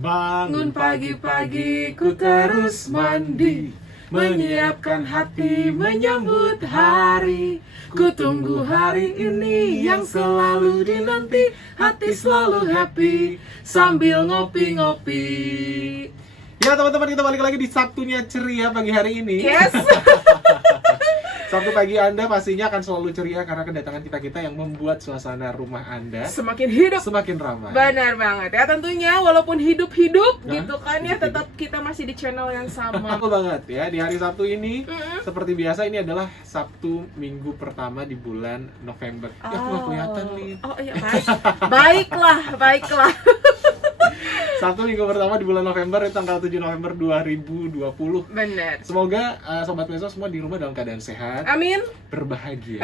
Bangun pagi-pagi ku terus mandi, menyiapkan hati menyambut hari. Ku tunggu hari ini yang selalu dinanti, hati selalu happy sambil ngopi-ngopi. Ya teman-teman, kita balik lagi di Sabtunya Ceria pagi hari ini. Yes. Sabtu pagi Anda pastinya akan selalu ceria karena kedatangan kita yang membuat suasana rumah Anda Semakin hidup. semakin ramai. Benar banget ya, tentunya walaupun hidup-hidup Nah, gitu kan ya, tetap kita masih di channel yang sama. Betul banget ya, di hari Sabtu ini seperti biasa ini adalah Sabtu minggu pertama di bulan November. Ya aku nggak kelihatan nih. Oh iya, baiklah. Sabtu minggu pertama di bulan November, tanggal 7 November 2020. Benar. Semoga Sobat Meso semua di rumah dalam keadaan sehat, Amin. berbahagia,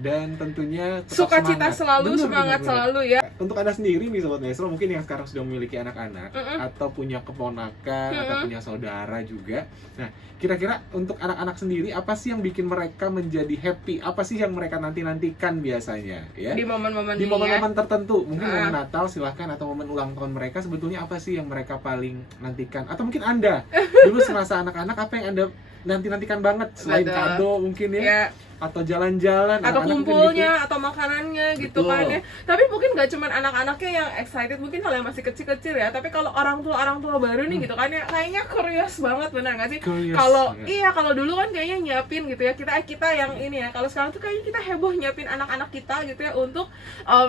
dan tentunya tetap Sukacita semangat. selalu, Bener, semangat bener. selalu ya. Untuk Anda sendiri nih Sobat Mesro, mungkin yang sekarang sudah memiliki anak-anak atau punya keponakan atau punya saudara juga. Nah, kira-kira untuk anak-anak sendiri apa sih yang bikin mereka menjadi happy? Apa sih yang mereka nanti-nantikan biasanya ya? Di momen-momen Di ini momen-momen tertentu, mungkin momen Natal silahkan, atau momen ulang tahun mereka, sebetulnya apa sih yang mereka paling nantikan? Atau mungkin Anda dulu semasa anak-anak, apa yang Anda nanti-nantikan banget selain Betul. kado mungkin ya? Ya. Atau jalan-jalan Atau anak-anak mungkin kumpulnya, gitu. atau makanannya gitu Betul. kan ya. Tapi mungkin gak cuma anak-anaknya yang excited, mungkin kalau yang masih kecil-kecil ya. Tapi kalau orang tua baru nih gitu kan ya, kayaknya curious banget, benar gak sih? Curious, Kalau ya. kalau dulu kan kayaknya nyiapin gitu ya, kita yang ini ya. Kalau sekarang tuh kayaknya kita heboh nyiapin anak-anak kita gitu ya, untuk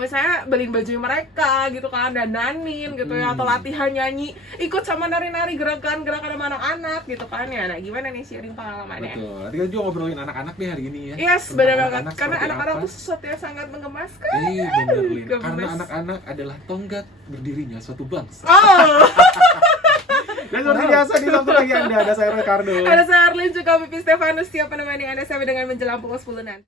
misalnya beliin baju mereka gitu kan, dandanin gitu ya, atau latihan nyanyi, ikut sama nari-nari gerakan sama anak-anak gitu kan ya. Nah, gimana nih sharing pengalamannya? Betul. Nanti kita juga ngobrolin anak-anak deh hari ini ya. Yes, Tentang benar banget. anak-anak Karena seperti anak-anak apa. itu sesuatu yang sangat menggemaskan. Bener Lin. Gemes. Karena anak-anak adalah tonggak berdirinya suatu bangsa. Oh, Dan seperti biasa di Sabtu pagi Anda ada saya Ricardo. ada saya Arlin, juga Pipi Stefanus, siap menemani Anda sampai dengan menjelang pukul 10 nanti.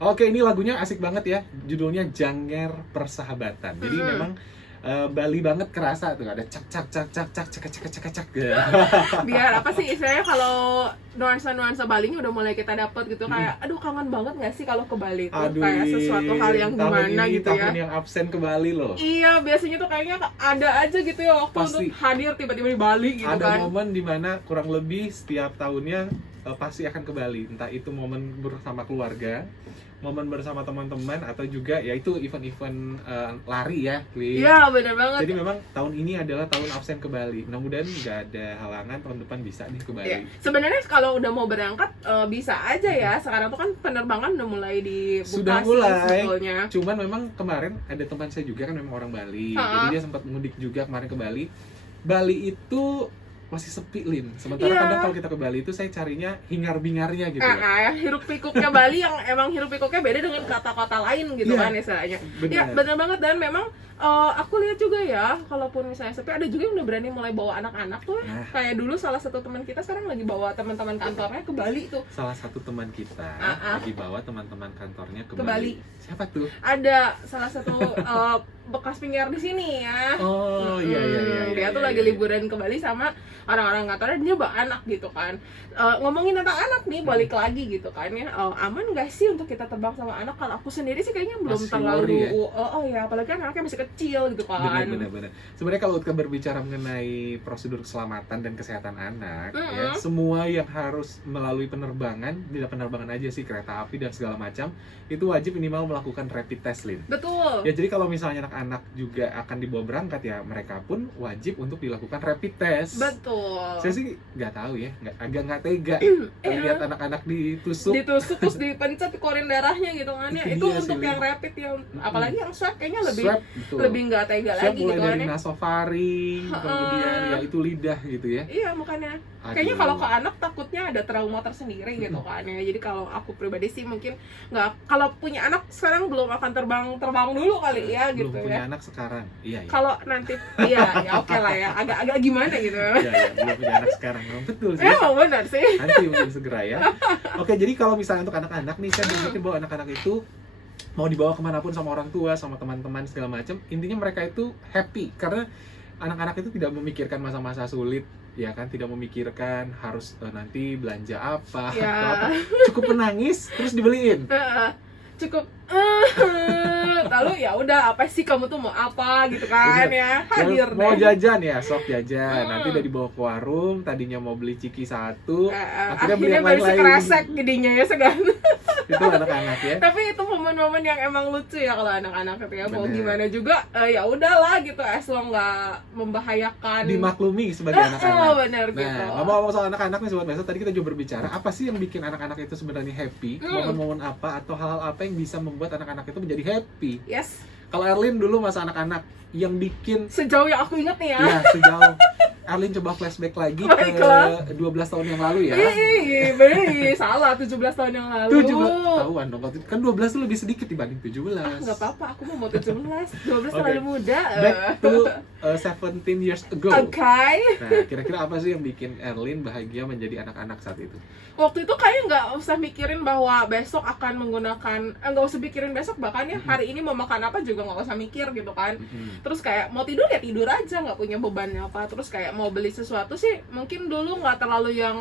Oke, ini lagunya asik banget ya. Judulnya Janger Persahabatan. Jadi memang Bali banget kerasa tuh, ada cak cak cak cak cak cak cak cak cak. Biar apa sih istilahnya, kalau nuansa Balinya udah mulai kita dapat gitu, kayak aduh kangen banget gak sih kalau ke Bali tuh, Aduh, kayak sesuatu hal yang tahun gimana ini gitu tahun ya. yang absen ke Bali loh. Iya, biasanya tuh kayaknya ada aja gitu ya waktu Pasti. untuk hadir tiba-tiba di Bali gitu Ada kan. momen dimana kurang lebih setiap tahunnya pasti akan ke Bali. Entah itu momen bersama keluarga, momen bersama teman-teman, atau juga ya itu event-event lari ya, Lin. Iya, benar banget. Jadi memang tahun ini adalah tahun absen ke Bali. Mudah-mudahan nggak ada halangan, tahun depan bisa nih ke Bali. Iya. Sebenarnya kalau udah mau berangkat bisa aja ya. Sekarang tuh kan penerbangan udah mulai dibuka Sudah sih mulai. sebetulnya. Cuman memang kemarin ada teman saya juga kan memang orang Bali. Jadi dia sempat mudik juga kemarin ke Bali. Bali itu masih sepi, Lin. Sementara Iya. kadang kalau kita ke Bali itu saya carinya hingar-bingarnya gitu ya. Hiruk pikuknya Bali yang emang hiruk pikuknya beda dengan kota-kota lain gitu Iya. kan istilahnya. Benar. Ya benar banget, dan memang aku lihat juga ya, kalaupun misalnya sepi, ada juga yang udah berani mulai bawa anak-anak tuh. Nah. Kayak dulu salah satu teman kita sekarang lagi bawa teman-teman kantornya ke Bali tuh. Salah satu teman kita lagi bawa teman-teman kantornya ke Bali. Siapa tuh? Ada salah satu bekas penyiar di sini ya. Oh iya. Dia tuh lagi liburan ke Bali sama orang-orang kantornya, dia bawa anak gitu kan. Ngomongin tentang anak nih, balik lagi gitu kan ya. Aman gak sih untuk kita terbang sama anak? Kalau aku sendiri sih kayaknya belum Masih terlalu worry ya, apalagi kan anaknya masih kecil gitu kan. Benar. Sebenarnya kalau kita berbicara mengenai prosedur keselamatan dan kesehatan anak, ya, semua yang harus melalui penerbangan, tidak penerbangan aja sih, kereta api dan segala macam, itu wajib minimal melakukan rapid test, Lin. Betul. Ya jadi kalau misalnya anak-anak juga akan dibawa berangkat ya, mereka pun wajib untuk dilakukan rapid test. Betul. Saya sih nggak tahu ya, agak nggak tega lihat anak-anak ditusuk terus dipencet, dikeluarin darahnya gitu kan ya. Itu dia untuk sih, yang rapid ya. Apalagi yang swab kayaknya swab, betul. lebih nggak tega Swab lagi mulai gitu kan dari ya. nasofaring, kemudian ya itu lidah gitu ya. Iya, makanya kayaknya kalau ke anak takutnya ada trauma tersendiri gitu kan ya. Jadi kalau aku pribadi sih mungkin nggak, kalau punya anak sekarang belum akan terbang dulu kali ya gitu belum ya. punya anak sekarang, iya. Kalau nanti ya oke lah ya, agak gimana gitu. Iya, belum punya anak sekarang, memang betul sih. Emang benar sih. Nanti mungkin segera ya. Oke, jadi kalau misalnya untuk anak-anak nih, saya berpikir bahwa anak-anak itu mau dibawa kemanapun sama orang tua, sama teman-teman segala macam, intinya mereka itu happy karena anak-anak itu tidak memikirkan masa-masa sulit, ya kan, tidak memikirkan harus nanti belanja apa Ya. atau apa, cukup menangis terus dibeliin. Cukup lalu ya udah apa sih kamu tuh mau apa gitu kan ya, hadir mau deh. jajan ya, sok jajan. Nanti udah dibawa ke warung, tadinya mau beli ciki satu, akhirnya beli yang beli lain-lain. sekresek jadinya ya segan. Itu anak-anak ya. Tapi itu momen-momen yang emang lucu ya kalau anak-anak gitu ya. Mau Bener. gimana juga ya udahlah gitu, as long nggak membahayakan. Dimaklumi sebagai anak-anak. Bener gitu. Nah, ngomong-ngomong soal anak-anak nih Sobat Meso, tadi kita juga berbicara apa sih yang bikin anak-anak itu sebenarnya happy, momen-momen apa atau hal-hal apa yang bisa membuat anak-anak itu menjadi happy. Yes. Kalau Erlin dulu masa anak-anak yang bikin Sejauh yang aku inget nih ya. ya sejauh Erlin coba flashback lagi Baiklah. ke 12 tahun yang lalu ya. Bener, salah 17 tahun yang lalu. 17 tahuan dong, kan 12 itu lebih sedikit dibanding 17. Nggak apa-apa, aku mau 17. 12 Oke. terlalu muda. Back to 17 years ago. Oke. Nah, kira-kira apa sih yang bikin Erlin bahagia menjadi anak-anak saat itu? Waktu itu kayaknya nggak usah mikirin bahwa besok akan menggunakan, nggak usah mikirin besok, bahkan ya hari ini mau makan apa juga nggak usah mikir gitu kan. Terus kayak mau tidur ya tidur aja, nggak punya beban apa. Terus kayak mau beli sesuatu sih mungkin dulu nggak terlalu yang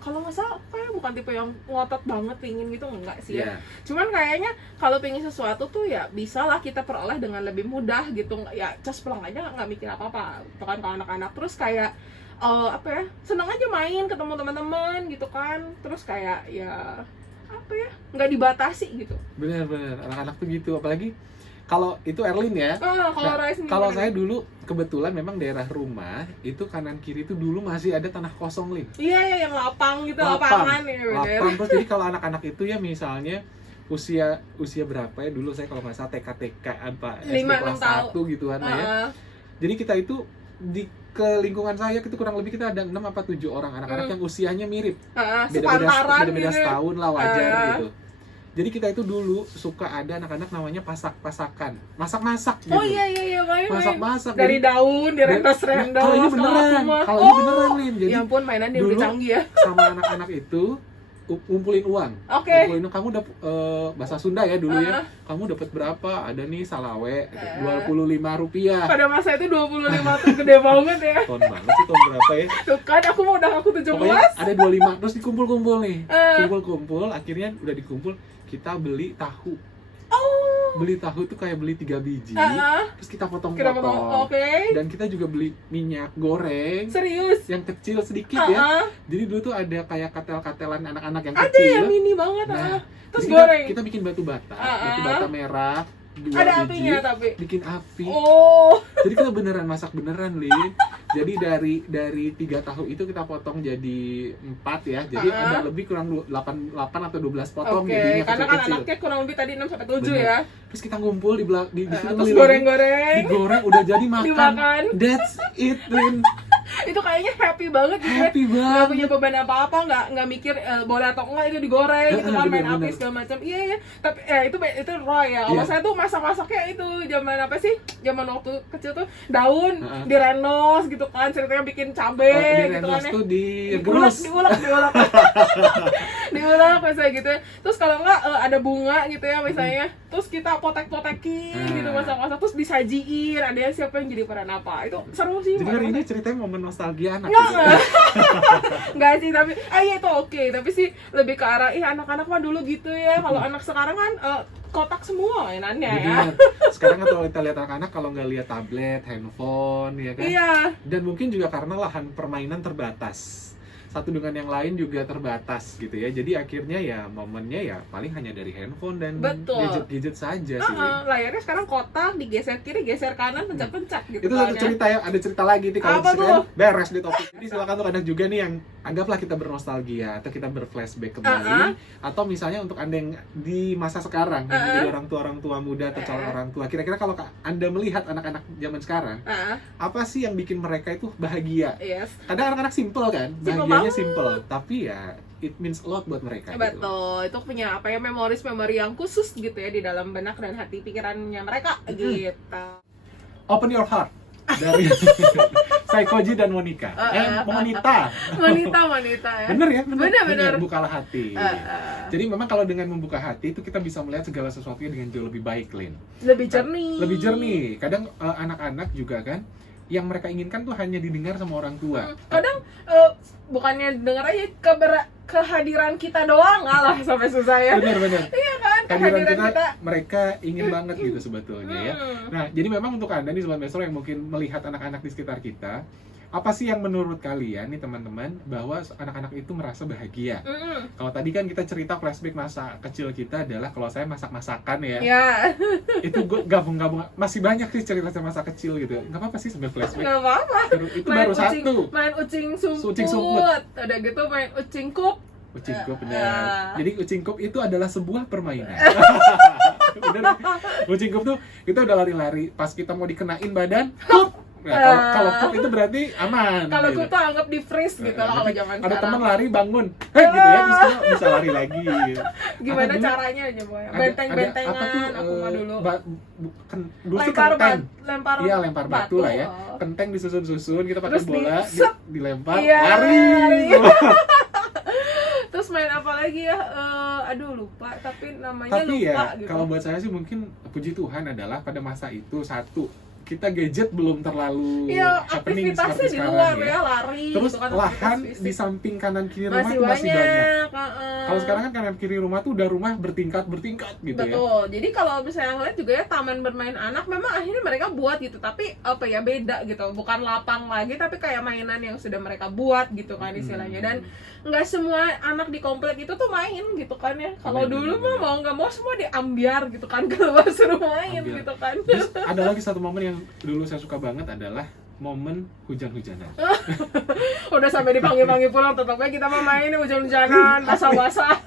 kalau nggak salah kayak bukan tipe yang ngotot banget pingin gitu, enggak sih ya. Cuman kayaknya kalau pingin sesuatu tuh ya bisa lah kita peroleh dengan lebih mudah gitu, ya just pulang aja nggak mikir apa-apa itu kan kalau anak-anak. Terus kayak apa ya, seneng aja main ketemu teman-teman gitu kan. Terus kayak ya apa ya, nggak dibatasi gitu. Bener-bener anak-anak tuh gitu, apalagi kalau itu Erlin ya. Kalau Rais kalau saya dulu kebetulan memang daerah rumah itu kanan kiri itu dulu masih ada tanah kosong, Lin. Iya yang lapang gitu, lapangan ya bener. Lapang. Terus jadi kalau anak-anak itu ya misalnya usia berapa ya dulu, saya kalau nggak salah TK apa SD 5-6 kelas 1 gituan ya. Jadi kita itu di ke lingkungan saya itu kurang lebih kita ada 6 apa 7 orang anak-anak yang usianya mirip. Sepantaran Beda-beda gitu. setahun lah, wajar gitu. Jadi kita itu dulu suka ada anak-anak namanya pasak-pasakan, masak-masak gitu. Oh iya main. Masak-masak Dari jadi- daun direndas-rendas. Kalau ini beneran, Lin. Jadi Ya ampun, mainan dia dulu lebih canggih ya. sama anak-anak itu ngumpulin uang. Oke. Ngumpulin uang, kamu dapat bahasa Sunda ya dulu ya. Kamu dapat berapa? Ada nih salawe, 25 rupiah. Pada masa itu 25 tuh gede banget ya. Tahun banget sih, tahun berapa ya? Tuh kan aku mau udah aku 17. Pokoknya ada 25, terus dikumpul-kumpul nih. Kumpul-kumpul, akhirnya udah dikumpul, kita beli tahu. Beli tahu tuh kayak beli 3 biji, terus kita potong-potong. Oke. Dan kita juga beli minyak goreng Serius. yang kecil sedikit ya. Jadi dulu tuh ada kayak katel-katelan anak-anak yang Ada kecil. yang mini banget. Nah, Terus jadi goreng. kita bikin batu bata merah, 2 Ada biji, apinya tapi. bikin api. Oh. Jadi kita beneran masak beneran, Lin. Jadi dari 3 tahu itu kita potong jadi 4 ya. Jadi ada lebih kurang 8 atau 12 potong Oke, jadinya karena kan kecil-kecil. anaknya kurang lebih tadi 6 sampai 7 Bener. ya. Terus kita ngumpul di situ Terus ngeliling. goreng-goreng. Digoreng udah jadi makan. Dimakan. That's it, Lin. Itu kayaknya happy banget gitu ya. Happy Nggak banget. punya beban apa-apa, nggak mikir boleh atau enggak itu digoreng gitu kan, main Bener-bener. api segala macam. Iya. Tapi itu Roy ya. Kalau Iya. saya tuh masak-masaknya itu zaman apa sih? Zaman waktu kecil tuh daun Heeh. direnos gitu kan, ceritanya bikin cabe Di gitu Renos kan. tuh digerus. Diulek. Diulek misalnya gitu ya. Terus kalau enggak ada bunga gitu ya misalnya. Terus kita potek-potekin gitu masak-masak, terus disajiin, ada yang siapa yang jadi peran apa. Itu seru sih. Jadi hari ini ceritanya momen nostalgia anak. Enggak. Enggak sih, tapi iya itu oke. Tapi sih lebih ke arah anak-anak mah dulu gitu ya. Kalau anak sekarang kan kotak semua mainannya ya. Bener. Sekarang kalau kita lihat anak-anak kalau nggak lihat tablet, handphone, ya kan. Iya. Dan mungkin juga karena lahan permainan terbatas. Satu dengan yang lain juga terbatas gitu ya. Jadi akhirnya ya momennya ya paling hanya dari handphone dan Betul. gadget-gadget saja sih. Layarnya sekarang kotak, digeser kiri, geser kanan, pencet-pencet gitu. Itu satu kan ya. cerita ya, ada cerita lagi nih kalau Apa ceritain tuh? beres di topik. Jadi silakan untuk Anda juga nih yang anggaplah kita bernostalgia atau kita berflashback kembali atau misalnya untuk Anda yang di masa sekarang yang menjadi orang tua muda atau calon orang tua. Kira-kira kalau Anda melihat anak-anak zaman sekarang, apa sih yang bikin mereka itu bahagia? Yes. Kadang anak-anak simple kan, Simple bahagianya banget. simple, tapi ya it means a lot buat mereka gitu. Betul, itu punya apa ya, memori yang khusus gitu ya di dalam benak dan hati pikirannya mereka gitu. Open your heart dari Saikoji dan Monica. Monita. Wanita ya. Bener ya, Bener. Bukalah hati. Jadi memang kalau dengan membuka hati itu kita bisa melihat segala sesuatunya dengan jauh lebih baik, Lin. Lebih jernih. Lebih jernih. Kadang anak-anak juga kan yang mereka inginkan tuh hanya didengar sama orang tua. Kadang bukannya denger aja kehadiran kita doang, alah sampai susah ya. Bener. Iya kan? kehadiran kita mereka ingin banget gitu sebetulnya ya. Nah, jadi memang untuk Anda nih Sobat Maestro yang mungkin melihat anak-anak di sekitar kita, apa sih yang menurut kalian nih teman-teman bahwa anak-anak itu merasa bahagia? Kalau tadi kan kita cerita flashback masa kecil kita adalah kalau saya masak-masakan ya. Itu gue gabung-gabung masih banyak sih cerita masa kecil gitu. Nggak apa-apa sih sambil flashback. Nggak apa-apa. Itu baru satu. Main ucing sumput. Udah gitu main ucing kup. Ucing kup benar. Jadi ucing kup itu adalah sebuah permainan. Bener. Ucing kup tuh kita udah lari-lari, pas kita mau dikenain badan, kup. Nah, kalau kup itu berarti aman. Kalau gitu. kup tuh anggap di freeze gitu kalau zaman ada sekarang. Teman lari bangun, hei gitu ya, terus kita bisa lari lagi. Gitu. Gimana caranya aja boy? Benteng-bentengan aku mah dulu. Dulu sih kenteng. Lempar Iya, lempar batu lah ya. Kenteng disusun-susun, kita pakai bola, dilempar, iya, lari. Terus main apa lagi ya? Aduh lupa, tapi namanya tapi lupa ya, gitu. kalau buat saya sih mungkin puji Tuhan adalah pada masa itu satu, kita gadget belum terlalu happening seperti di sekarang luar ya. Lari. Terus gitu kan, lahan di samping kanan kiri rumah tuh masih banyak. Kalau sekarang kan kanan kiri rumah tuh udah rumah bertingkat gitu. Betul. Ya. Jadi kalau misalnya ngeliat juga ya taman bermain anak memang akhirnya mereka buat gitu, tapi apa ya beda gitu. Bukan lapang lagi tapi kayak mainan yang sudah mereka buat gitu kan istilahnya. Dan nggak semua anak di komplek itu tuh main gitu kan ya. Kalau dulu mah mau nggak mau semua diambiar gitu kan, keluar suruh main gitu kan. Terus ada lagi satu momen yang dulu saya suka banget adalah momen hujan-hujanan. Udah sampai dipanggil-panggil pulang tetapnya kita mau main hujan-hujanan, basah-basah.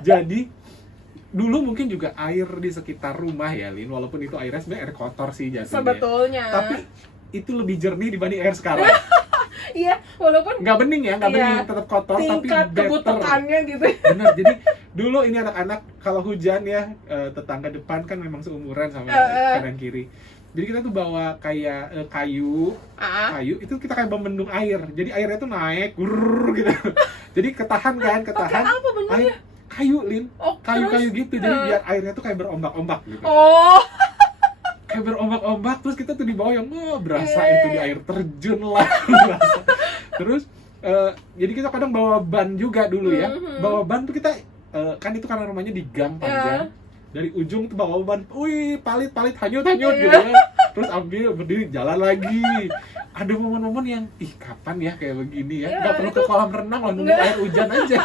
Jadi dulu mungkin juga air di sekitar rumah ya Lin, walaupun itu airnya sebenarnya air kotor sih jatuhnya. Sebetulnya. Tapi itu lebih jernih dibanding air sekarang. Iya, walaupun nggak bening ya, nggak bening, tetap kotor tapi tingkat kebutuhannya gitu. Bener, jadi dulu ini anak-anak kalau hujan ya, tetangga depan kan memang seumuran sama kanan kiri. Jadi kita tuh bawa kayak kayu itu kita kayak membendung air. Jadi airnya tuh naik, gitu. Jadi ketahan. Apa bentuknya? Air, kayu Lin, Oh, kayu gitu. Jadi biar airnya tuh kayak berombak-ombak gitu. Oh. Kayak berombak-ombak, terus kita tuh di bawah yang berasa itu di air terjun lah. Terus jadi kita kadang bawa ban juga dulu ya. Bawa ban tuh kita kan itu karena rumahnya di gang panjang. Dari ujung tuh bawa ban, wih palit hanyut gitu ya. Terus ambil berdiri jalan lagi. Ada momen-momen yang kapan ya kayak begini ya. Nggak perlu ke kolam renang lah, nunggu air hujan aja.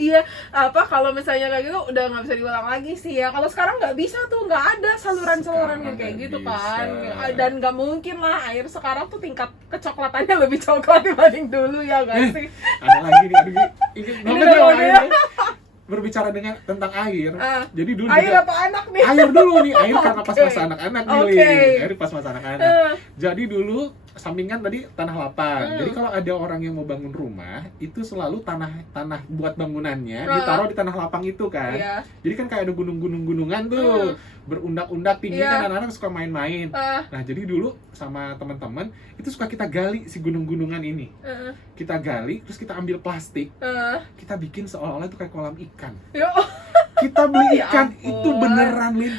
Iya, kalau misalnya kayak gitu udah nggak bisa diulang lagi sih ya. Kalau sekarang nggak bisa tuh, nggak ada saluran-saluran yang kayak gitu kan. Dan nggak mungkin lah air sekarang tuh tingkat kecoklatannya lebih coklat dibanding dulu ya nggak sih? Ada lagi nih, ini berbicara tentang air. Jadi dulu air juga, apa anak nih? Air dulu nih, air karena pas masa anak-anak nih. Air pas masa anak-anak. Jadi dulu sampingan tadi tanah lapang. Jadi kalau ada orang yang mau bangun rumah, itu selalu tanah buat bangunannya ditaruh di tanah lapang itu kan. Jadi kan kayak ada gunungan tuh, berundak-undak tinggi kan, anak-anak suka main-main. Nah, jadi dulu sama teman-teman itu suka kita gali si gunung-gunungan ini. Kita gali, terus kita ambil plastik. Kita bikin seolah-olah itu kayak kolam ikan. Kita beli ikan, itu beneran Lin.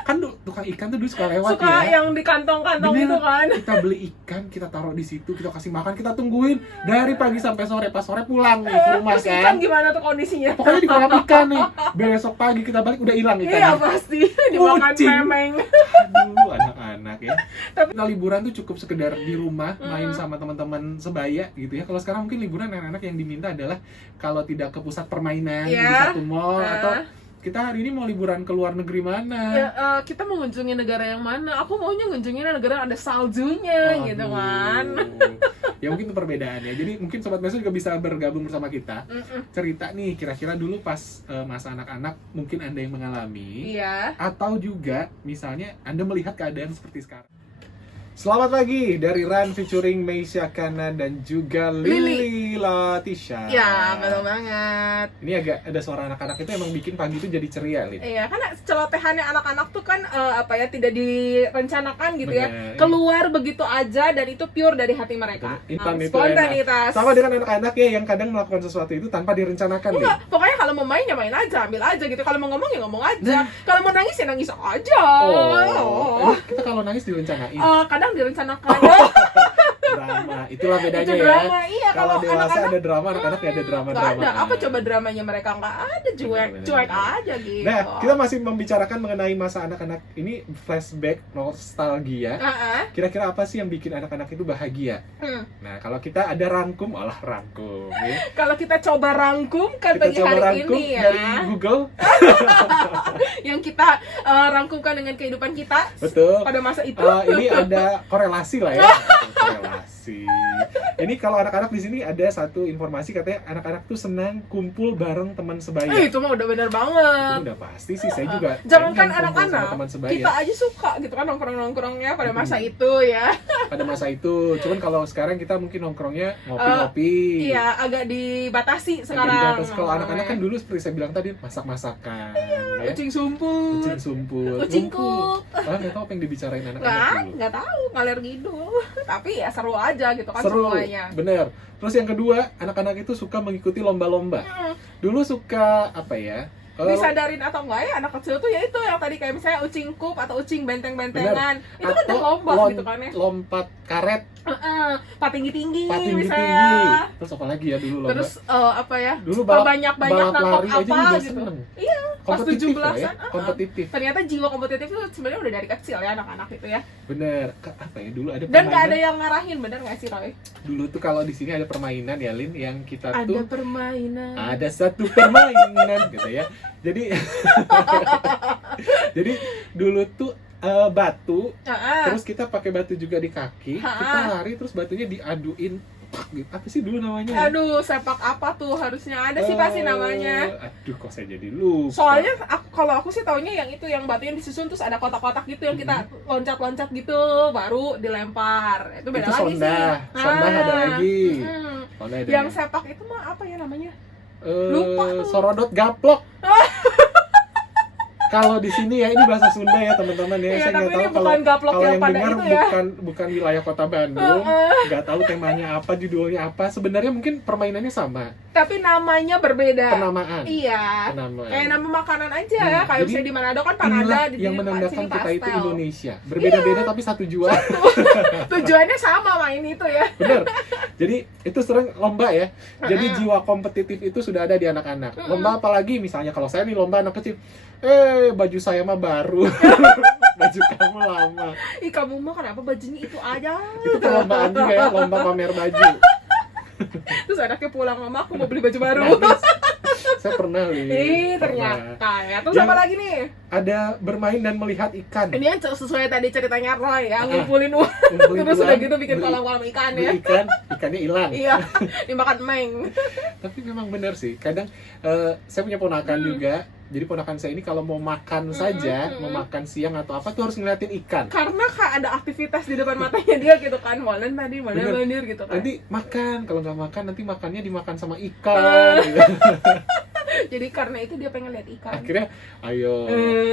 Kan tukang ikan tuh dulu suka lewat yang di kantong-kantong itu kan. Kita beli ikan, kita taruh di situ, kita kasih makan, kita tungguin dari pagi sampai sore. Pas sore pulang nih ke rumah. Terus ikan gimana tuh kondisinya? Pokoknya di kolam ikan nih. Besok pagi kita balik udah hilang ikannya. Iya pasti, dimakan memeng. Aduh, anak-anak ya. Tapi kita liburan tuh cukup sekedar di rumah, main sama teman-teman sebaya gitu ya. Kalau sekarang mungkin liburan anak-anak yang diminta adalah kalau tidak ke pusat permainan di satu mall atau kita hari ini mau liburan ke luar negeri mana? Ya, kita mau ngunjungin negara yang mana? Aku maunya ngunjungin negara yang ada saljunya, gitu kan. Ya mungkin itu perbedaannya. Jadi mungkin Sobat Maestro juga bisa bergabung bersama kita. Cerita nih, kira-kira dulu pas masa anak-anak mungkin Anda yang mengalami. Atau juga misalnya Anda melihat keadaan seperti sekarang. Selamat pagi dari Ran featuring Meisya Kana dan juga Lili Latisha. Ya, betul banget. Ini agak ada suara anak-anak itu emang bikin pagi itu jadi ceria, Lili. Iya, karena celotehannya anak-anak tuh kan tidak direncanakan gitu ya. Keluar begitu aja dan itu pure dari hati mereka. Spontanitas. Sama dengan anak-anak ya yang kadang melakukan sesuatu itu tanpa direncanakan. Enggak, pokoknya kalau mau main ya main aja, ambil aja gitu. Kalau mau ngomong ya ngomong aja. Kalau mau nangis ya nangis aja. Kita kalau nangis direncanain. Kadang direncanakan. Drama itulah bedanya Itu ya. drama, iya. Kalau dewasa anak-anak ada drama, anak-anak nggak ada drama. nggak ada. Apa coba dramanya mereka nggak ada, Bener. cuek aja gitu. Nah, kita masih membicarakan mengenai masa anak-anak ini, flashback, nostalgia. Kira-kira apa sih yang bikin anak-anak itu bahagia? Nah, kalau kita ada rangkum, ya. Kalau kita coba rangkum kan Kita pagi coba hari rangkum ini ya, dari Google. yang kita rangkumkan dengan kehidupan kita Betul. pada masa itu. Ini ada korelasi lah ya. Korelasi. Ini kalau anak-anak di sini ada satu informasi, katanya anak-anak tuh senang kumpul bareng teman sebaya. Itu mah udah bener banget. Itu udah pasti sih, saya juga. Jangankan pengen kumpul sama anak-anak, teman sebaya. kita aja suka gitu kan nongkrong-nongkrongnya pada masa itu ya. Pada masa itu, cuman kalau sekarang kita mungkin nongkrongnya ngopi-ngopi. Iya, agak dibatasi Agak sekarang. dibatas. Kalau anak-anak kan dulu seperti saya bilang tadi, masak-masakan. Ya. Kucing sumput. Kucing sumput. Kucing Ngumpul. kup. Nggak tahu apa yang dibicarain anak-anak dulu. Nggak tahu, ngalir ngidul. Tapi ya seru aja gitu kan Seru, semuanya. bener. Terus yang kedua, anak-anak itu suka mengikuti lomba-lomba. Dulu suka apa ya? Disadarin atau enggak ya, anak kecil tuh ya itu yang tadi kayak misalnya ucing kup atau ucing benteng-bentengan. Itu kan udah lomba gitu kan ya. Lompat karet, Patinggi-tinggi tinggi-tinggi. misalnya. Terus apa lagi ya dulu lomba? Terus apa ya? Dulu balap banyak nangkep lari aja apa juga gitu. seneng. Iya, pas Kompetitif lah 17-an. ya, kompetitif. Ternyata jiwa kompetitif itu sebenarnya udah dari kecil ya anak-anak itu ya. Bener. Apa ya dulu ada Dan nggak permainan. ada yang ngarahin, bener nggak sih Roy? Dulu tuh kalau di sini ada permainan ya, Lin, yang kita Ada tuh permainan. ada satu permainan gitu ya. Jadi jadi dulu tuh batu, terus kita pakai batu juga di kaki, kita lari terus batunya diaduin gitu. Apa sih dulu namanya? Aduh, sepak apa tuh harusnya ada sih pasti namanya. Aduh, kok saya jadi lupa. Soalnya kalau aku sih taunya yang itu yang batunya disusun terus ada kotak-kotak gitu yang kita loncat-loncat gitu baru dilempar. Itu beda Itu lagi sondah. sih. Sondah ada lagi. Sondah ada Yang lagi. sepak itu mah apa ya namanya? Lupa tuh. Sorodot gaplok. Kalau di sini ya, ini bahasa Sunda ya teman-teman ya. Iya, Saya tapi nggak ini tahu bukan gaplok kalau yang yang pada dengar itu ya. bukan wilayah kota Bandung, nggak tahu temanya apa, judulnya apa. Sebenarnya mungkin permainannya sama, Tapi namanya berbeda. penamaan. Iya. Penamaan. Kayak nama makanan aja ya. Kayak Jadi, misalnya di Manado kan panada, Inilah di yang sini menandakan kita itu pastel. Indonesia. Berbeda-beda tapi satu jua. Tujuannya sama main itu ya. Bener. Jadi itu sering lomba ya. Jadi jiwa kompetitif itu sudah ada di anak-anak. Lomba apalagi misalnya kalau saya nih lomba anak kecil. Baju saya mah baru. Baju kamu lama. Ih, kamu mah kenapa bajunya itu aja? Itu perlombaan juga ya, lomba pamer baju. Terus anaknya pulang, mama aku mau beli baju baru. Saya pernah nih. Ternyata ya. Terus Yang- apa lagi nih? Ada bermain dan melihat ikan. Ini yang sesuai tadi ceritanya Roy ya, ngumpulin uang. Ngumpulin Terus uang, udah gitu bikin beli- kolam-kolam ikan beli ya. ikannya hilang. Iya, dimakan meng. Tapi memang benar sih. Kadang saya punya ponakan juga. Jadi ponakan saya ini kalau mau makan saja, mau makan siang atau apa tuh harus ngeliatin ikan. Karena ada aktivitas di depan matanya dia gitu kan. Molen tadi, molen Bener. lendir gitu kan. Nanti makan, kalau nggak makan nanti makannya dimakan sama ikan. Gitu. Jadi karena itu dia pengen lihat ikan. Akhirnya, ayo.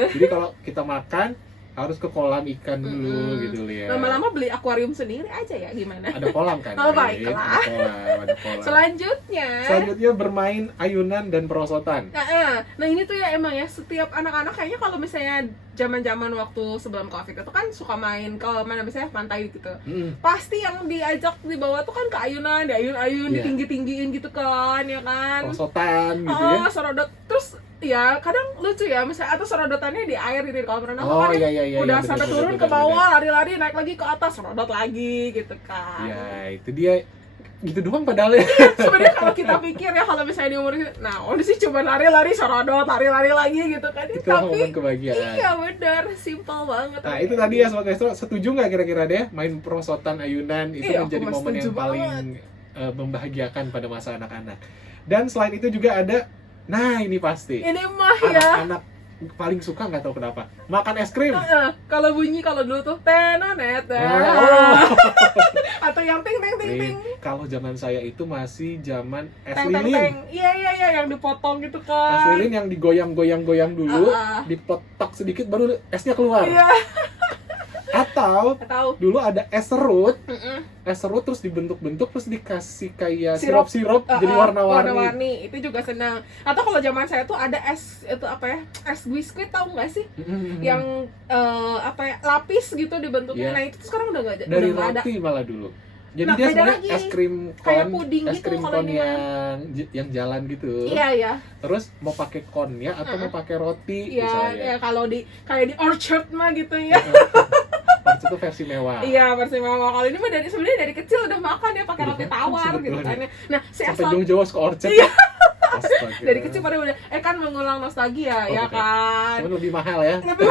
Jadi kalau kita makan harus ke kolam ikan dulu gitu ya. Lama-lama beli akuarium sendiri aja ya, gimana? Ada kolam kan? Oh, Lin? baiklah. Ada kolam. Selanjutnya bermain ayunan dan perosotan. Nah ini tuh ya emang ya setiap anak-anak kayaknya kalau misalnya zaman-zaman waktu sebelum COVID itu kan suka main ke mana misalnya pantai gitu. Pasti yang diajak di bawah tuh kan ke ayunan, diayun-ayun, Iya. ditinggi-tinggiin gitu kan, ya kan. Perosotan gitu ya. Serodot terus ya kadang lucu ya misalnya atau serodotannya di air gitu di kolam renang Oh, kan iya, udah bener, sampai bener, turun bener, ke bawah lari-lari naik lagi ke atas serodot lagi gitu kan. Ya, itu dia gitu doang padahal ya. Sebenarnya kalau kita pikir ya kalau misalnya di umur nah udah sih cuma lari-lari serodot lari-lari lagi gitu kan. Itulah Tapi momen kebahagiaan. iya benar simpel banget. Nah, itu tadi ya Sobat Maestro, setuju nggak kira-kira deh main perosotan ayunan itu Iya, aku menjadi mah momen yang setuju paling membahagiakan pada masa anak-anak. Dan selain itu juga ada, nah ini pasti Ini mah ya anak-anak paling suka nggak tahu kenapa makan es krim. kalau bunyi kalau dulu tuh tenonet atau yang ting ting ting ting Kalau zaman saya itu masih zaman es teng teng teng lilin. iya yang dipotong gitu Es kan. lilin yang digoyang-goyang dulu, dipetak sedikit baru esnya keluar. Iya. Atau Tahu. dulu ada es serut. Es serut terus dibentuk-bentuk terus dikasih kayak sirup-sirup jadi warna-warni. Warna-warni itu juga senang. Atau kalau zaman saya tuh ada es itu apa ya? Es biskuit tahu nggak sih? Yang apa ya? Lapis gitu dibentuknya. Iya. Nah, itu tuh sekarang udah nggak Dari udah nggak ada. roti malah dulu. Jadi Nah, dia beda sebenarnya lagi. es krim Kayak kon, puding es gitu krim kalau kon ini mah. yang jalan gitu. Iya ya. Terus mau pakai konnya atau mau pakai roti Iya, misalnya. ya kalau di kayak di Orchard mah gitu ya. Pas itu versi mewah. Iya, versi mama. Kalau ini mah sebenarnya dari kecil udah makan ya pakai Udah roti makan tawar gitu sebetulnya. kan ya. Nah, si Sampai asal jauh-jauh ke Orchard. Iya. Astaga. dari kecil pada udah kan mengulang nostalgia Oh, ya betul. kan. Cuman lebih mahal ya. Tapi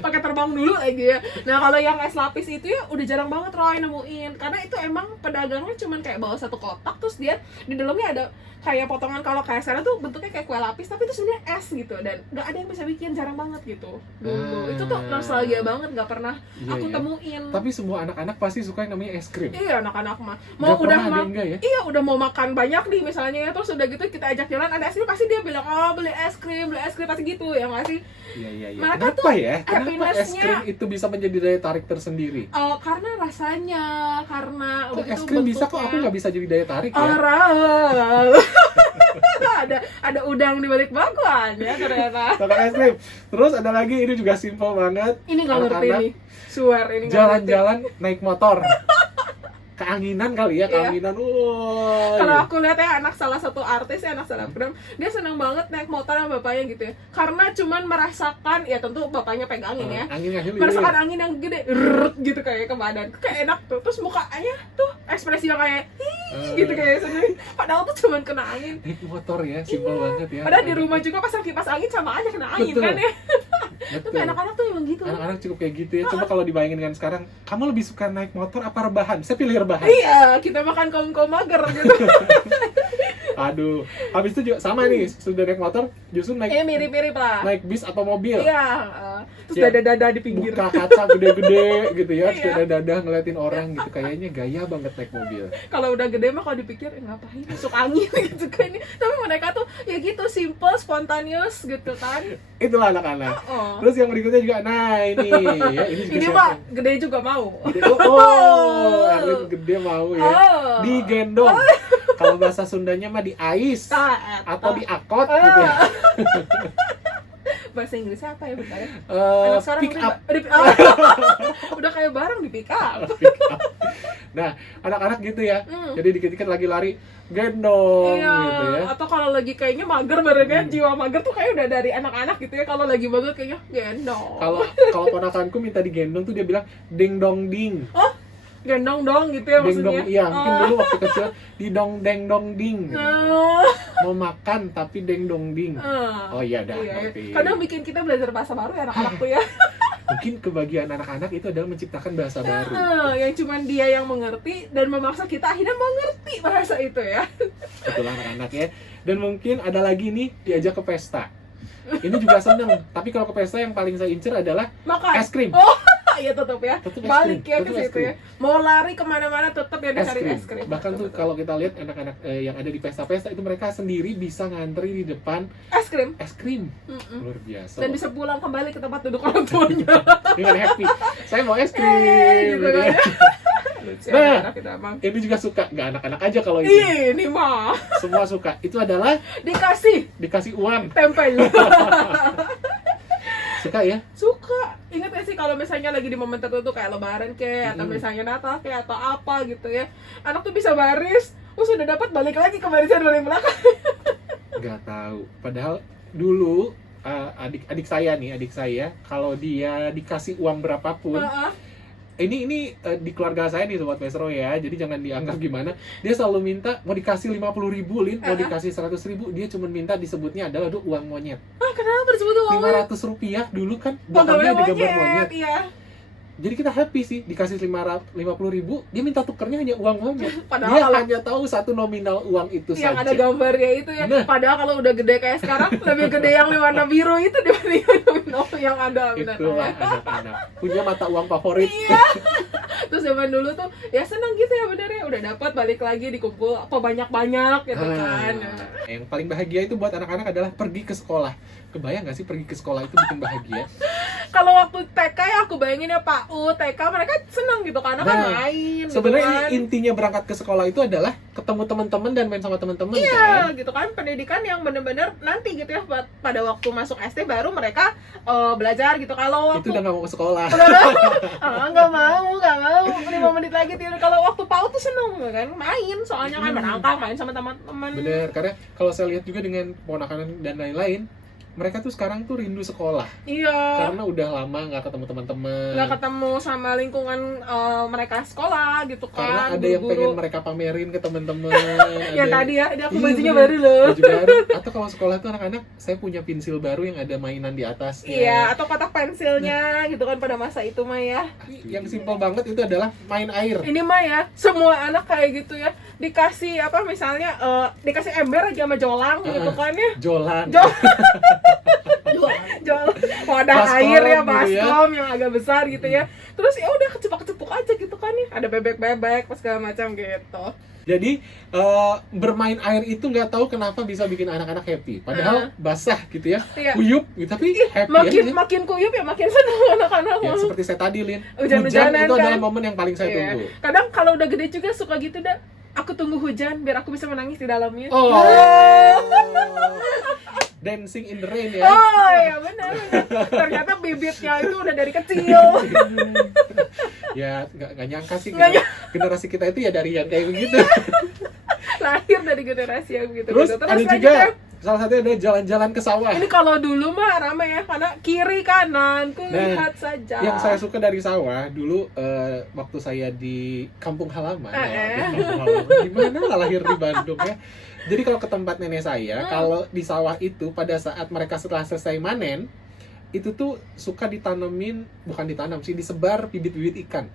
pakai terbang dulu lagi ya. Nah, kalau yang es lapis itu ya udah jarang banget Roy nemuin karena itu emang pedagangnya cuman kayak bawa satu kotak terus dia di dalamnya ada kayak potongan. Kalau kayak sekarang tuh bentuknya kayak kue lapis tapi itu sebenarnya es gitu dan nggak ada yang bisa bikin, jarang banget gitu dulu. Itu tuh nostalgia banget, nggak pernah Iya, aku iya. temuin. Tapi semua anak-anak pasti suka yang namanya es krim. Iya, anak-anak mah Nggak mau udah pernah ada yang enggak ya? iya udah mau makan banyak nih misalnya ya, terus udah gitu kita ajak jalan ada es krim pasti dia bilang oh beli es krim pasti gitu ya nggak sih. Iya, iya, iya. Mereka Kenapa tuh ya? Kenapa es happiness-nya- krim itu bisa menjadi daya tarik tersendiri? Karena rasanya, karena Kok udah es gitu krim bisa, kok aku bentuknya. nggak bisa jadi daya tarik ya? Oral. ada udang di balik bangkuan ya ternyata. Makan es krim. Terus ada lagi, ini juga simple banget. Ini nggak ngerti Anak-anak nih. Suar ini nggak ngerti. jalan-jalan naik motor. Keanginan kali ya, Iya. keanginan. Wah. Kalau iya. aku lihat ya anak salah satu artis ya, anak selebgram, dia senang banget naik motor sama bapaknya gitu ya. Karena cuman merasakan, ya tentu bapaknya pegangin ya. Angin hilir. Merasakan angin yang gede, rrrr, gitu kayak ke badan. Kayak enak tuh. Terus mukanya tuh ekspresi yang kayak gitu kayak seneng. Padahal tuh cuman kena angin. Naik motor ya, simpel banget ya. Padahal di rumah juga pasang kipas angin sama aja kena angin. Betul. Kan ya. Betul. Tapi anak-anak tuh emang gitu. Anak-anak cukup kayak gitu ya. Coba kalau dibayangin kan sekarang, kamu lebih suka naik motor apa rebahan? Saya pilih rebahan. Iya, kita makan kaum mager gitu. Aduh, habis itu juga sama nih, sudah naik motor, justru naik Iya, mirip-mirip lah. naik bis atau mobil. Iya, terus Ya. dada-dada di pinggir. Buka kaca gede-gede gitu ya, terus Iya. dada-dada ngeliatin orang gitu, kayaknya gaya banget naik mobil. Kalau udah gede mah kalau dipikir ngapain masuk angin gitu kan. Tapi mereka tuh ya gitu simple, spontaneous gitu kan. Itulah anak-anak. Oh. Terus yang berikutnya juga, nah ini ya, ini juga Ini siapa? mah gede juga mau. Gede. Oh, Erlin gede mau ya. Oh. Digendong. Kalau bahasa Sundanya mah diais atau diakot gitu ya. Bahasa Inggrisnya apa ya bentar ya? Eh, Anak sekarang pick udah- up. udah kayak barang di pick up. Pick up. Nah, anak-anak gitu ya. Hmm. Jadi dikit-dikit lagi lari, gendong Iya, gitu ya. atau kalau lagi kayaknya mager bareng kan, jiwa mager tuh kayak udah dari anak-anak gitu ya. Kalau lagi mager kayaknya gendong. Kalau ponakanku minta digendong tuh dia bilang ding dong ding. Gendong dong gitu ya Ding maksudnya. dong, iya mungkin dulu waktu kecil di dong deng dong ding. Mau makan tapi deng dong ding. Oh iya dah ngerti. Kadang bikin kita belajar bahasa baru ya anak-anak tuh ya. Mungkin kebahagiaan anak-anak itu adalah menciptakan bahasa baru. Yang cuman dia yang mengerti dan memaksa kita akhirnya mengerti bahasa itu ya. Itulah anak-anak ya. Dan mungkin ada lagi nih diajak ke pesta. Ini juga seneng. Tapi kalau ke pesta yang paling saya incer adalah Makan. es krim. Oh, iya tetap ya. Tetep es Balik krim, ya ke tetep es situ krim. ya. Mau lari kemana-mana tetap ya Es dicari krim. es krim. Bahkan tuh kalau kita lihat anak-anak yang ada di pesta-pesta itu mereka sendiri bisa ngantri di depan Es krim. es krim. Mm-mm. Luar biasa. Dan bisa pulang kembali ke tempat duduk orang tuanya. Dengan happy. Saya mau es krim. gitu gitu kan. ya. Lucu Nah. anak kita emang. Ini juga suka, nggak anak-anak aja kalau ini. Ini mah Semua suka. Itu adalah dikasih uang. tempel. Suka ya? Suka. Ingat gak sih kalau misalnya lagi di momen tertentu kayak lebaran kayak atau Mm-mm. misalnya Natal kayak atau apa gitu ya. Anak tuh bisa baris, sudah dapat balik lagi ke barisan paling belakang. Nggak tahu. Padahal dulu adik saya kalau dia dikasih uang berapapun, Heeh. ini di keluarga saya nih sobat Mesro ya, jadi jangan dianggap gimana. Dia selalu minta mau dikasih 50.000 Lin, mau dikasih 100.000, dia cuma minta disebutnya adalah uang monyet. Kenapa disebut uang? 500 rupiah dulu kan Gambar belakangnya ada gambar monyet. iya. Jadi kita happy sih, dikasih 50.000, dia minta tukernya hanya uang monyet. Padahal Dia kalau hanya tahu satu nominal uang itu yang saja. ada gambarnya itu ya. Nah. Padahal kalau udah gede kayak sekarang lebih gede yang warna biru itu dibandingkan nominal yang ada benar. Itulah anak-anak punya mata uang favorit. Iya. Terus zaman dulu tuh ya senang gitu ya bener ya, udah dapat balik lagi dikumpul apa banyak-banyak gitu kan. Yang paling bahagia itu buat anak-anak adalah pergi ke sekolah. Kebayang gak sih pergi ke sekolah itu bikin bahagia? Kalau waktu TK ya aku bayangin ya PAUD, TK mereka senang gitu karena kan Nah, main gitu Sebenarnya kan. intinya berangkat ke sekolah itu adalah ketemu teman-teman dan main sama teman-teman Iya, kan. gitu kan, pendidikan yang bener-bener nanti gitu ya, pada waktu masuk SD baru mereka belajar gitu. Kalau waktu Itu udah nggak mau ke sekolah. nggak mau 5 menit lagi tidur. Kalau waktu PAUD tuh seneng kan, main, soalnya kan menangkal, main sama teman-teman. Bener, karena kalau saya lihat juga dengan ponakan dan lain-lain, mereka tuh sekarang tuh rindu sekolah. Iya, Karena udah lama nggak ketemu teman-teman. nggak ketemu sama lingkungan mereka sekolah gitu Karena kan, ada yang pengen guru-guru. mereka pamerin ke teman-teman. Yang tadi ya, ini aku Iya, bajunya bener. baru loh. Baju baru. Atau kalau sekolah tuh anak-anak, saya punya pensil baru yang ada mainan di atasnya. Iya, atau kotak pensilnya gitu kan pada masa itu mah ya. Yang simpel banget itu adalah main air. Ini mah ya, semua anak kayak gitu ya, dikasih apa misalnya dikasih ember aja sama jolang gitu kan ya. Jolan. Jual wadah Baskom air ya, gitu ya. baskom yang agak besar gitu ya. Terus ya udah kecepak-cepuk aja gitu kan ya. Ada bebek-bebek pas segala macam gitu. Jadi bermain air itu nggak tahu kenapa bisa bikin anak-anak happy. Padahal basah gitu ya, Iya. kuyup, gitu, tapi happy aja. Makin kuyup ya makin senang anak-anak. Ya seperti saya tadi, Lin. Hujan-hujanan Hujan itu kan. adalah momen yang paling saya Iya. tunggu. Kadang kalau udah gede juga suka gitu dah. Aku tunggu hujan biar aku bisa menangis di dalamnya. Oh. Dancing in the rain ya. Oh iya benar. Ternyata bibitnya itu udah dari kecil. Ya nggak nyangka sih Nggak generasi kita itu ya dari yang kayak begitu. Lahir dari generasi yang gitu. Terus gitu. ada juga lanjut, salah satunya ada jalan-jalan ke sawah. ini kalau dulu mah rame ya, karena kiri kanan lihat saja. Yang saya suka dari sawah dulu waktu saya di kampung halaman, ya, di kampung halaman. Gimana lah lahir di Bandung ya. Jadi kalau ke tempat nenek saya, kalau di sawah itu pada saat mereka setelah selesai manen, itu tuh suka bukan ditanam sih, disebar bibit-bibit ikan.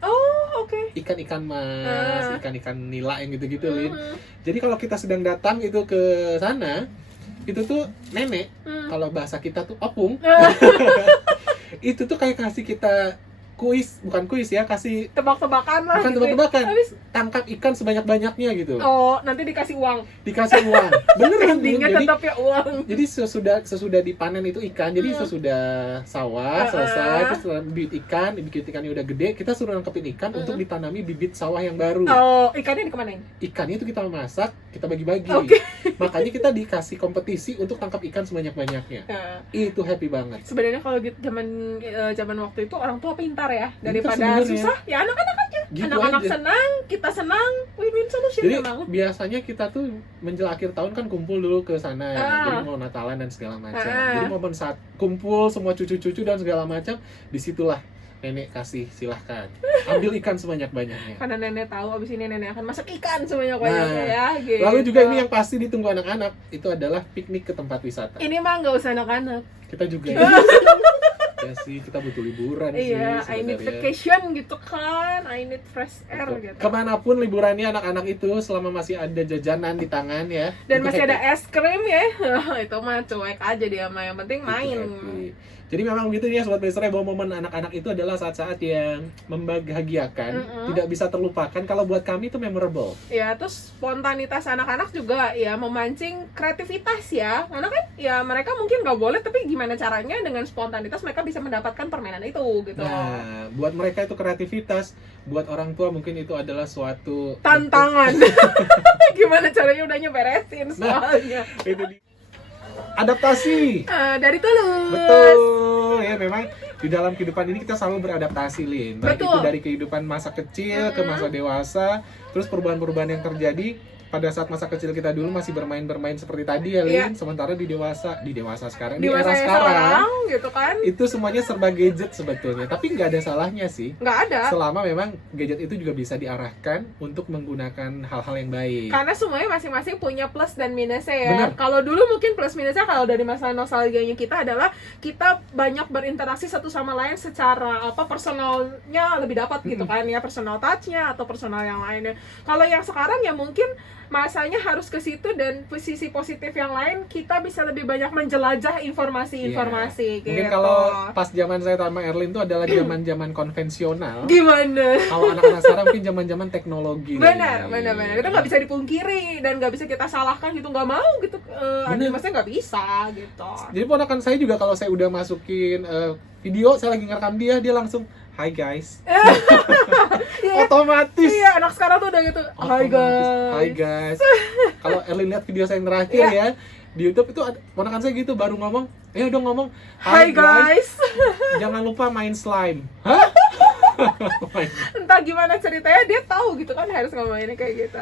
Oh, oke. Ikan-ikan mas, ikan-ikan nila yang gitu-gitu, Lin. Mhm. Jadi kalau kita sedang datang itu ke sana, itu tuh nenek, kalau bahasa kita tuh opung, itu tuh kayak kasih kita bukan kuis ya, kasih Tebak-tebakan lah bukan gitu. tebak-tebakan, Habis, tangkap ikan sebanyak-banyaknya gitu, oh, nanti dikasih uang. dikasih uang, beneran. Endingnya Jadi tetap ya uang. sesudah dipanen itu ikan, jadi sesudah sawah selesai, terus setelah bibit ikannya udah gede, kita suruh nangkepin ikan untuk ditanami bibit sawah yang baru. Oh, ikannya dikemanain? Ikannya itu kita masak, kita bagi-bagi. Oke. Makanya kita dikasih kompetisi untuk tangkap ikan sebanyak-banyaknya. Nah, Itu happy banget. sebenarnya kalau gitu zaman waktu itu orang tua pintar ya, daripada sebenarnya. susah ya anak-anak aja. Gitu Anak-anak aja. senang, kita senang, win-win solution Jadi memang. biasanya kita tuh menjelang akhir tahun kan kumpul dulu ke sana ya. Ah. Jadi mau Natalan dan segala macam. Ah. Jadi momen saat kumpul semua cucu-cucu dan segala macam, disitulah nenek kasih silahkan ambil ikan sebanyak-banyaknya. Karena nenek tahu abis ini nenek akan masak ikan sebanyak-banyaknya Nah, ya gitu. Lalu juga ini yang pasti ditunggu anak-anak itu adalah piknik ke tempat wisata. ini mah nggak usah anak-anak. Kita juga ya. Ya sih, kita butuh liburan Iya, sih I need sebenarnya. vacation gitu kan, I need fresh air Betul. gitu. Kemanapun liburannya anak-anak itu selama masih ada jajanan di tangan ya. Dan itu masih happy. ada es krim ya, itu mah cuek aja dia mah, yang penting Itu main. happy. Jadi memang gitu ya sobat Besernya, bahwa momen anak-anak itu adalah saat-saat yang membahagiakan, tidak bisa terlupakan. Kalau buat kami itu memorable. Ya, terus spontanitas anak-anak juga ya memancing kreativitas ya, karena kan ya mereka mungkin nggak boleh, tapi gimana caranya dengan spontanitas mereka bisa mendapatkan permainan itu gitu. Nah, buat mereka itu kreativitas, buat orang tua mungkin itu adalah suatu Tantangan. Gimana caranya udahnya beresin Nah. soalnya. itu adaptasi. Dari Tulus. Betul, ya memang di dalam kehidupan ini kita selalu beradaptasi, Lin. Baik Betul. itu dari kehidupan masa kecil ke masa dewasa, terus perubahan-perubahan yang terjadi pada saat masa kecil kita dulu masih bermain-bermain seperti tadi ya, Lin. Iya. Sementara di dewasa sekarang, Di di era masa sekarang, gitu kan. itu semuanya serba gadget sebetulnya. Tapi nggak ada salahnya sih. Nggak ada. Selama memang gadget itu juga bisa diarahkan untuk menggunakan hal-hal yang baik. Karena semuanya masing-masing punya plus dan minusnya ya. Benar. Kalau dulu mungkin plus minusnya kalau dari masa nostalgianya kita adalah kita banyak berinteraksi satu sama lain secara personalnya lebih dapat gitu kan ya, personal touch-nya atau personal yang lainnya. Kalau yang sekarang ya mungkin masanya harus ke situ, dan sisi positif yang lain kita bisa lebih banyak menjelajah informasi-informasi gitu. Mungkin kalau pas zaman saya sama Erlin itu adalah zaman-zaman konvensional. Gimana? Kalau anak-anak sekarang mungkin zaman-zaman teknologi. Benar. Itu nggak bisa dipungkiri dan nggak bisa kita salahkan gitu, nggak mau gitu. Maksudnya nggak bisa gitu. Jadi ponakan saya juga kalau saya udah masukin video, saya lagi ngerekam dia langsung Hi guys. Iya. Otomatis. Iya, anak sekarang tuh udah gitu. Hai Otomatis. Hai guys. guys. Kalau Erlin lihat video saya yang terakhir ya di YouTube itu ada ponakan saya gitu baru ngomong, udah ngomong Hai guys. Jangan lupa main slime. Hah? Entah gimana ceritanya dia tahu gitu kan harus ngomonginnya kayak gitu.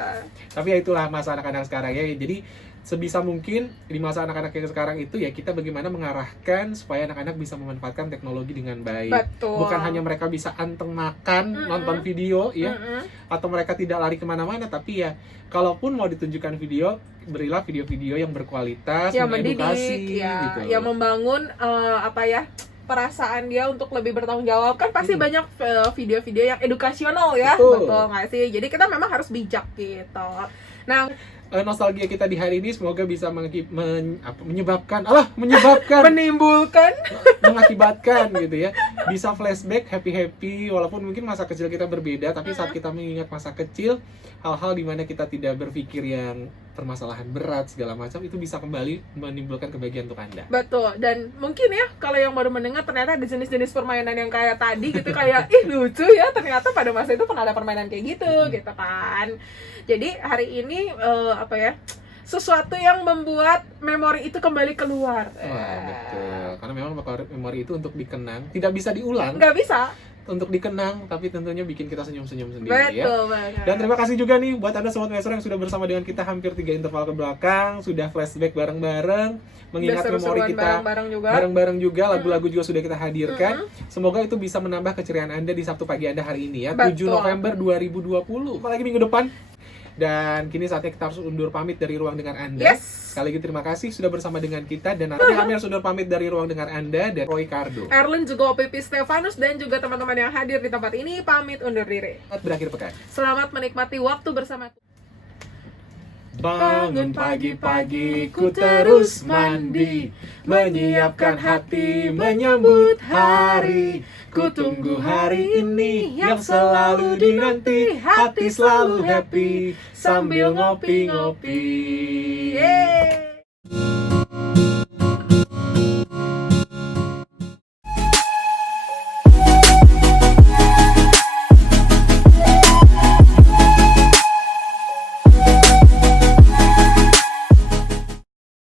Tapi ya itulah masa anak-anak sekarang ya. Jadi sebisa mungkin di masa anak-anak yang sekarang itu ya kita bagaimana mengarahkan supaya anak-anak bisa memanfaatkan teknologi dengan baik. Betul. Bukan hanya mereka bisa anteng makan, nonton video ya, atau mereka tidak lari kemana-mana, tapi ya kalaupun mau ditunjukkan video, berilah video-video yang berkualitas, yang mengedukasi, mendidik, ya, gitu. yang membangun perasaan dia untuk lebih bertanggung jawab. Kan pasti banyak video-video yang edukasional ya. Betul nggak sih? Jadi kita memang harus bijak gitu. Nah, nostalgia kita di hari ini semoga bisa mengakibatkan gitu ya, bisa flashback, happy walaupun mungkin masa kecil kita berbeda, tapi saat kita mengingat masa kecil, hal-hal dimana kita tidak berpikir yang permasalahan berat segala macam, itu bisa kembali menimbulkan kebahagiaan untuk Anda. betul. Dan mungkin ya kalau yang baru mendengar ternyata ada jenis-jenis permainan yang kayak tadi gitu, kayak ih lucu ya, ternyata pada masa itu pernah ada permainan kayak gitu gitu kan. Jadi hari ini sesuatu yang membuat memori itu kembali keluar. Wah, betul. Karena memang memori itu untuk dikenang, tidak bisa diulang. Nggak bisa. Untuk dikenang, tapi tentunya bikin kita senyum-senyum sendiri. Betul ya. banget. Dan terima kasih juga nih buat Anda Sobat Maestro yang sudah bersama dengan kita hampir 3 interval ke belakang, sudah flashback bareng-bareng, mengingat memori kita bareng-bareng juga, lagu-lagu juga sudah kita hadirkan. Semoga itu bisa menambah keceriaan Anda di Sabtu pagi Anda hari ini ya, 7 November 2020. Apalagi minggu depan. Dan kini saatnya kita harus undur pamit dari Ruang Dengar Anda. Yes. Sekali lagi terima kasih sudah bersama dengan kita. Dan nanti kami harus undur pamit dari Ruang Dengar Anda dan Roy Cardo, Erlin juga OPP Stefanus dan juga teman-teman yang hadir di tempat ini pamit undur diri. Selamat berakhir pekan. Selamat menikmati waktu bersamaku. Bangun pagi-pagi ku terus mandi, menyiapkan hati menyambut hari. Ku tunggu hari ini yang selalu dinanti, hati selalu happy sambil ngopi-ngopi. Yeay.